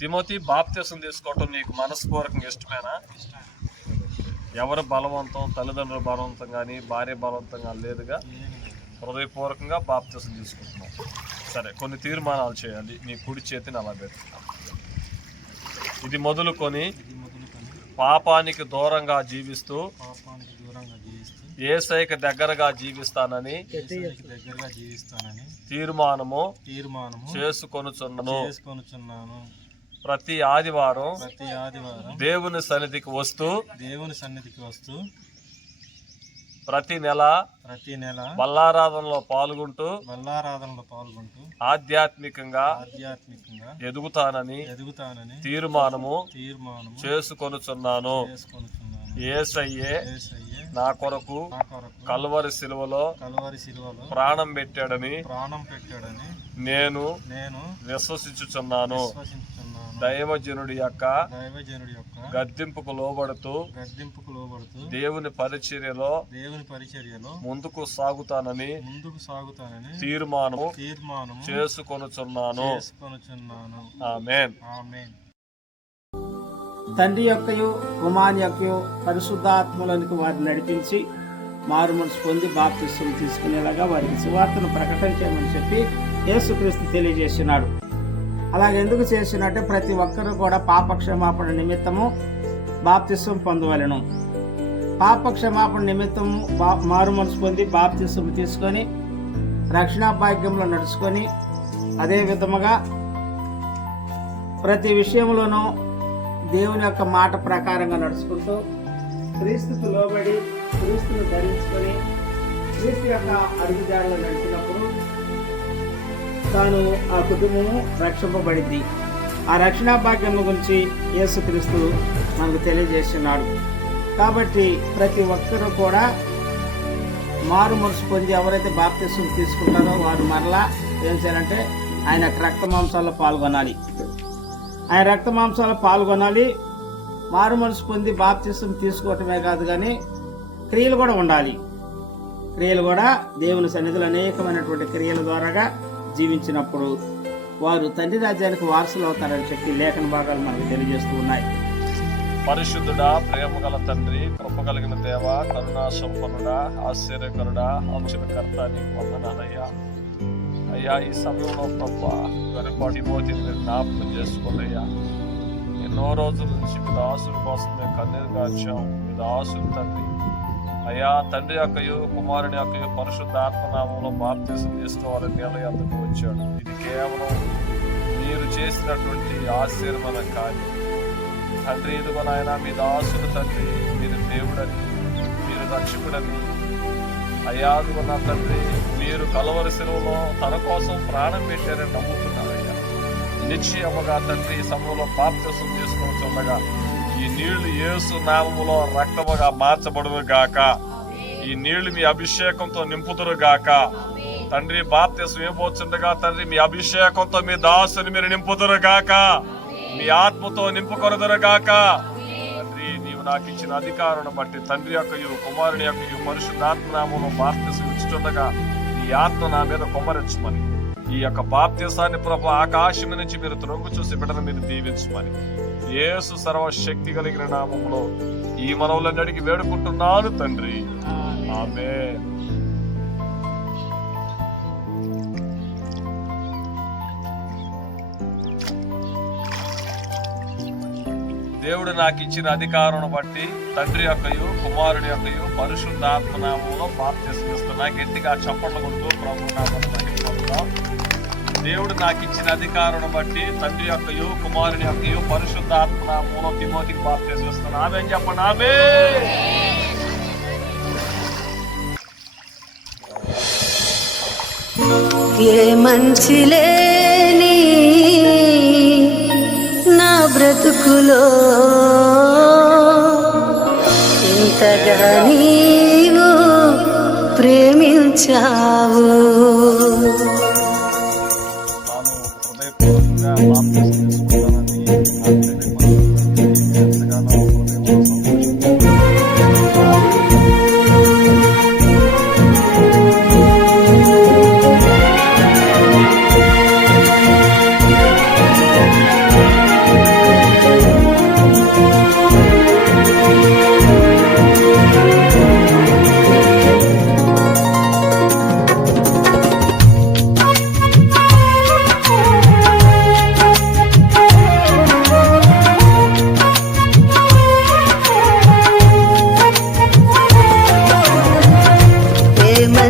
Timothy, బాప్తిసం తీసుకోవటం నీకు మనస్పూర్వకంగా ఇష్టమేనా? ఎవరు బలవంతం, తల్లిదండ్రుల బలవంతం కానీ భార్య బలవంతంగా లేదుగా, హృదయపూర్వకంగా బాప్తిసం తీసుకుంటున్నాం. సరే, కొన్ని తీర్మానాలు చేయాలి. నీ కుడి చేతిని అలా పెట్టుకున్నాం. ఇది మొదలుకొని పాపానికి దూరంగా జీవిస్తూ యేసయ్యకి దగ్గరగా జీవిస్తానని తీర్మానము చేసుకొనుచున్నాను. ప్రతి ఆదివారం దేవుని సన్నిధికి వస్తూ ప్రతి నెల బల్లారాధనలో పాల్గొంటూ ఆధ్యాత్మికంగా ఎదుగుతానని తీర్మానము చేసుకొనుచున్నాను. యేసయ్యే నా కొరకు కల్వరి శిలువలో ప్రాణం పెట్టాడని నేను విశ్వసించుచున్నాను. దైవజనుడి యొక్క గద్దింపుకు లోబడుతూ దేవుని పరిచర్యలో ముందుకు సాగుతానని తీర్మానం చేసుకొనుచున్నాను. ఆమేన్. తండ్రి యొక్కయు కుమారుని యొక్కయు పరిశుద్ధాత్మలోనికి వారిని నడిపించి మారు మనసు పొంది బాప్తిసం తీసుకునేలాగా వారికి సువార్తను ప్రకటించమని చెప్పి యేసుక్రీస్తు తెలియజేస్తున్నాడు. అలాగే ఎందుకు చేసినట్టే ప్రతి ఒక్కరూ కూడా పాపక్షమాపణ నిమిత్తము బాప్తిసం పొందవలెను. పాపక్షమాపణ నిమిత్తము మారు మనసు పొంది బాప్తిసం తీసుకొని రక్షణ భాగ్యంలో నడుచుకొని అదే విధముగా ప్రతి విషయంలోనూ దేవుని యొక్క మాట ప్రకారంగా నడుచుకుంటూ క్రీస్తుకు లోబడి క్రీస్తును ధరించుకొని క్రీస్తు యొక్క అడుగుజాడలో నడిచినప్పుడు తాను ఆ కుటుంబము రక్షింపబడింది. ఆ రక్షణ భాగ్యం గురించి యేసుక్రీస్తు మనకు తెలియజేస్తున్నాడు. కాబట్టి ప్రతి ఒక్కరూ కూడా మారు మనసు పొంది ఎవరైతే బాప్తిసం తీసుకుంటారో వారు మరలా ఏం చేయాలంటే ఆయన రక్త మాంసాల్లో పాల్గొనాలి. ఆయన రక్త మాంసాల్లో పాల్గొనాలి. మారు మనసు పొంది బాప్తిసం తీసుకోవటమే కాదు కానీ క్రియలు కూడా ఉండాలి. క్రియలు కూడా దేవుని సన్నిధిలో అనేకమైనటువంటి క్రియల ద్వారాగా జీవించినప్పుడు వారు తండ్రి రాజ్యానికి వారసులు అవుతారని చెప్పి లేఖన భాగాలు మనకు తెలియజేస్తూ ఉన్నాయి. పరిశుద్ధుడా, ప్రేమ గల తండ్రి, కృప కలిగిన దేవ, కరుణా సంపన్నుడా, ఆశ్చర్యకరుడా, అంశకర్త, నీకు వందనాలయ్యా. అయ్యా, ఈ సమయంలో ప్రభా వెనపాటి మోతిని మీరు జ్ఞాపకం చేసుకోలేయ్యా. ఎన్నో రోజుల నుంచి మీ దాసుల కోసం మేము కన్నీరు కాచాం. మీ దాసులు తండ్రి అయ్యా, తండ్రి యొక్కయు కుమారుని యొక్కయు పరిశుద్ధాత్మనామంలో బాప్తిసం తీసుకోవాలని నేల ఎందుకు వచ్చాడు. ఇది కేవలం మీరు చేసినటువంటి ఆశీర్వాదం కాదు తండ్రి. ఇదిగో నాయన, మీ దాసులు తండ్రి, మీరు దేవుడని, మీరు రక్షకుడని అయ్యా, అదిగో నా తండ్రి, మీరు కల్వరి శిలువలో తన కోసం ప్రాణం పెట్టారని నమ్ముతున్నారయ్యా. నిశ్చయముగా తండ్రి ఈ సమయంలో బాప్తిసం తీసుకుంటుండగా ఈ నీళ్లు యేసు నామములో రక్తముగా మార్చబడును గాక. ఈ నీళ్లు మీ అభిషేకంతో నింపుదురు గాక. తండ్రి, బాప్తిసం ఇవ్వబోతుండగా తండ్రి మీ అభిషేకంతో మీ దాసుని మీరు నింపుదురు గాక. మీ ఆత్మతో నింపుకొనదురు గాక. తండ్రి, నీవు నాకు ఇచ్చిన అధికారాన్ని బట్టి తండ్రి యొక్కయు కుమారుని యొక్కయు పరిశుద్ధాత్మనామములో బాప్తిసం ఇచ్చుతుండగా ఈ ఆత్మ నా మీద కుమ్మరించమని, ఈ యొక్క బాప్తిసాన్ని ప్రభు ఆకాశం నుంచి మీరు త్రొంగు చూసి బిడ్డను మీరు దీవించమని యేసు సర్వశక్తి కలిగిన నామములో ఈ మనవులను అడిగి వేడుకుంటున్నాను తండ్రి. ఆమేన్. దేవుడు నాకు ఇచ్చిన అధికారం బట్టి తండ్రి యొక్కయు కుమారుడి యొక్కయు పరిశుద్ధాత్మ నామములో బాప్తిసం ఇస్తున్నా. గట్టిగా చప్పట్లు కొడుతూ ప్రభు నామములో మహిమ. దేవుడు నాకు ఇచ్చిన అధికారం బట్టి తండ్రి యొక్కయు కుమారుని యొక్కయు పరిశుద్ధాత్మ నామములో తిమోతికి బాప్తిసం ఇస్తున్నా. ఆమేన్ చెప్పండి. ఆమేన్. ఏ మంచి లేని నా బ్రతుకులో ఇంతగా నీవు ప్రేమించావు.